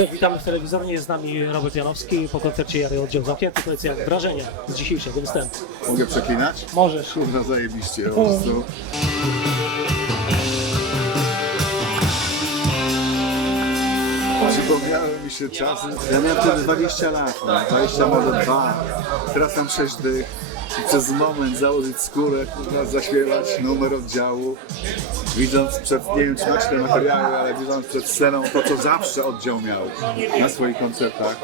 Cześć, witamy w telewizornie. Jest z nami Robert Janowski po koncercie Jary Oddział Zamknięty. Powiedz jak wrażenia z dzisiejszego występu. Mogę przeklinać? Możesz. Kurwa, zajebiście, po prostu. Przypomniały mi się czasy. Ja miałem wtedy 20 lat, no, 20 może 2. Teraz mam 6 dych. I przez moment założyć skórę, kurwa, zaśpiewać numer oddziału. Widząc przed, nie wiem czy macie te materiały, ale widząc przed sceną to, co zawsze oddział miał na swoich koncertach,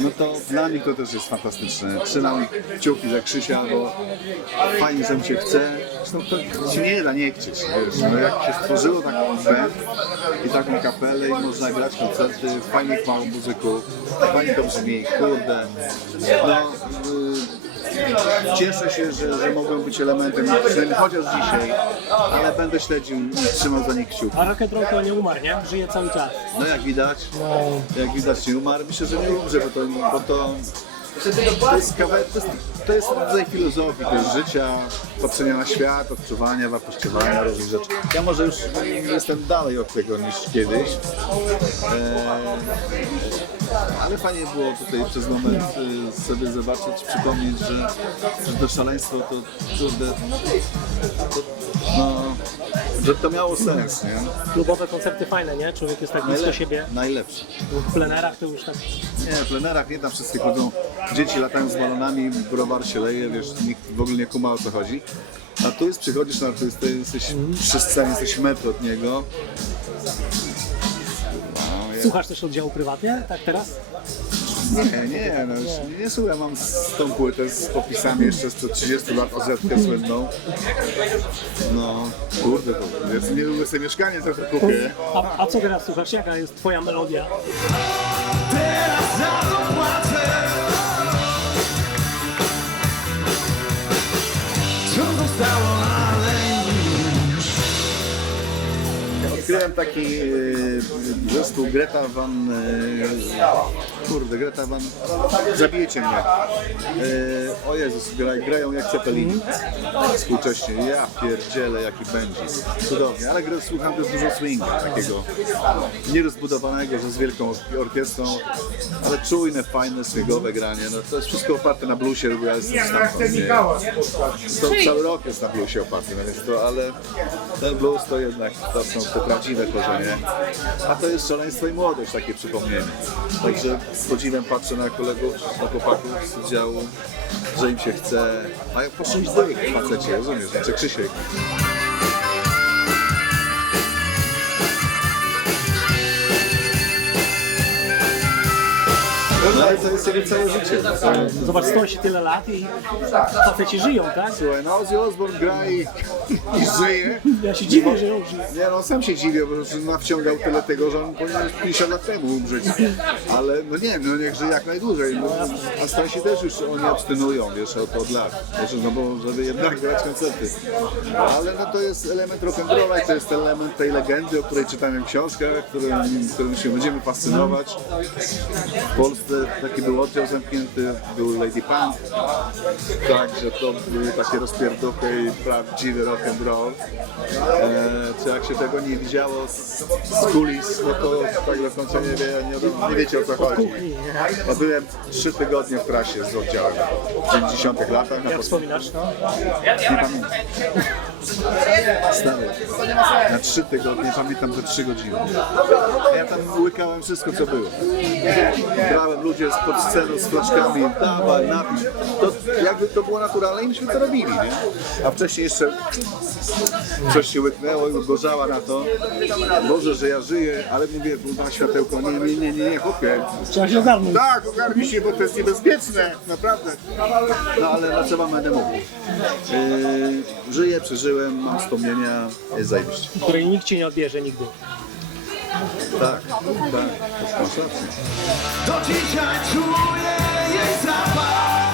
no to dla nich to też jest fantastyczne. Trzymam kciuki za Krzysia, bo fajnie, że mu się chce. Zresztą to się nie da nie chcieć, wiesz, no jak się stworzyło taką band i taką kapelę i można grać koncerty, fajnie mało muzyków, fajnie to brzmi, kurde, no... y, Cieszę się, że, że mogłem być elementem, przynajmniej chociaż dzisiaj, ale będę śledził i trzymał za nich kciuki. A Rock and Roll to nie umarł, nie? Żyje cały czas. No jak widać, jak widać nie umarł, myślę, że nie umrze, bo to, bo to, to, jest, to, jest, to jest rodzaj filozofii, to jest życia, patrzenia na świat, odczuwania, wartościowania różnych rzeczy. Ja może już jestem dalej od tego niż kiedyś, eee, ale fajnie było tutaj przez moment y, sobie zobaczyć, przypomnieć, że, że to szaleństwo to, kurde, no, że to miało sens, nie? klubowe koncerty fajne, nie? Człowiek jest tak blisko siebie. Najlepsze. W plenerach to już tak... Nie, w plenerach nie tam wszyscy chodzą, dzieci latają z balonami, browar się leje, wiesz, nikt w ogóle nie kuma o co chodzi. A tu jest, przychodzisz na artystę, jesteś przy scenie, jesteś metr od niego. Słuchasz też oddziału prywatnie, tak teraz? nie, nie, no, już nie, słucham, mam z tą płytę z popisami jeszcze sprzed 30 lat o Zetkę słynną. No, kurde, to jest niedługo sobie mieszkanie za to kupię. A, a co teraz słuchasz? Jaka jest twoja melodia? Teraz za to płacę Co zostało Odkryłem taki e, zespół Greta Van... E, kurde, Greta Van... Zabijecie mnie. E, o Jezus, gra, grają jak Zeppelin. Współcześnie. Ja pierdzielę jaki będzie. Cudownie, ale gra, słucham też dużo swinga, takiego nierozbudowanego, że z wielką orkiestrą, ale czujne, fajne, swingowe granie. No, to jest wszystko oparte na bluesie, bo ja jestem stamtąd. Nie, to cały rok jest na bluesie oparty, no więc to, ale ten blues to jednak to są te prawdziwe korzenie. A to jest szaleństwo i młodość, takie przypomnienie. Także z podziwem patrzę na kolegów, na chłopaków z działu, że im się chce. A do ich facecie, rozumiesz, znaczy Krzysiek. No całe życie. Zobacz, stoi się tyle lat i faceci żyją, tak? Słuchaj, no Ozzy Osbourne gra i, i żyje. Ja się dziwię, że żyją. Nie no, sam się dziwię, bo nawciągał tyle tego, że on powinien już 50 lat temu umrzeć. Ale no nie, no niech żyje jak najdłużej. No, a starsi też już oni abstynują, wiesz, od, od lat. Wiesz, no bo żeby jednak grać koncerty. Ale no to jest element rock'n'rolla to jest element tej legendy, o której czytałem w książkach, którym, którym się będziemy fascynować. W Polsce taki był oddział zamknięty, był Lady Punk. Także to były takie rozpierduchy i prawdziwy rock and roll. E, jak się tego nie widziało z, z kulis, no to tak do końca nie, wie, nie, nie wiecie o co chodzi. Ja byłem trzy tygodnie w trasie z oddziałem w 90 latach. Na Jak wspominasz, no? nie pamiętam. Stary, na trzy tygodnie pamiętam te trzy godziny. Ja tam łykałem wszystko co było. Brałem ludzie pod sceną z flaszkami, dawaj, napisz. To jakby to było naturalne i myśmy to robili, nie? A wcześniej jeszcze coś się łyknęło i ugorzała na to. Boże, że ja żyję, ale mówię, na światełko, nie, nie, nie, nie, nie, chłopie. Trzeba się ogarnąć. Tak, ogarnij się, bo to jest niebezpieczne, naprawdę. No ale no co wam będę mówił? Yy, żyję, przeżyłem, mam wspomnienia, jest zajebiście. Której nikt ci nie odbierze nigdy. Tak, tak, masz rację. Do dzisiaj czuję jej zapach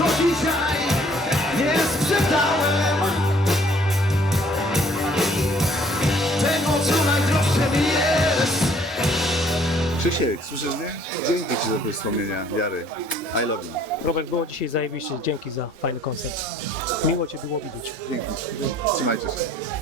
Do dzisiaj nie sprzedałem Tego co najdroższe mi jest Krzysiek, słyszysz mnie? Dzięki Ci za te wspomnienia, wiary. I love you. Robert, było dzisiaj zajebiście. Dzięki za fajny koncert. Miło Cię było widzieć. Dzięki. Trzymajcie się.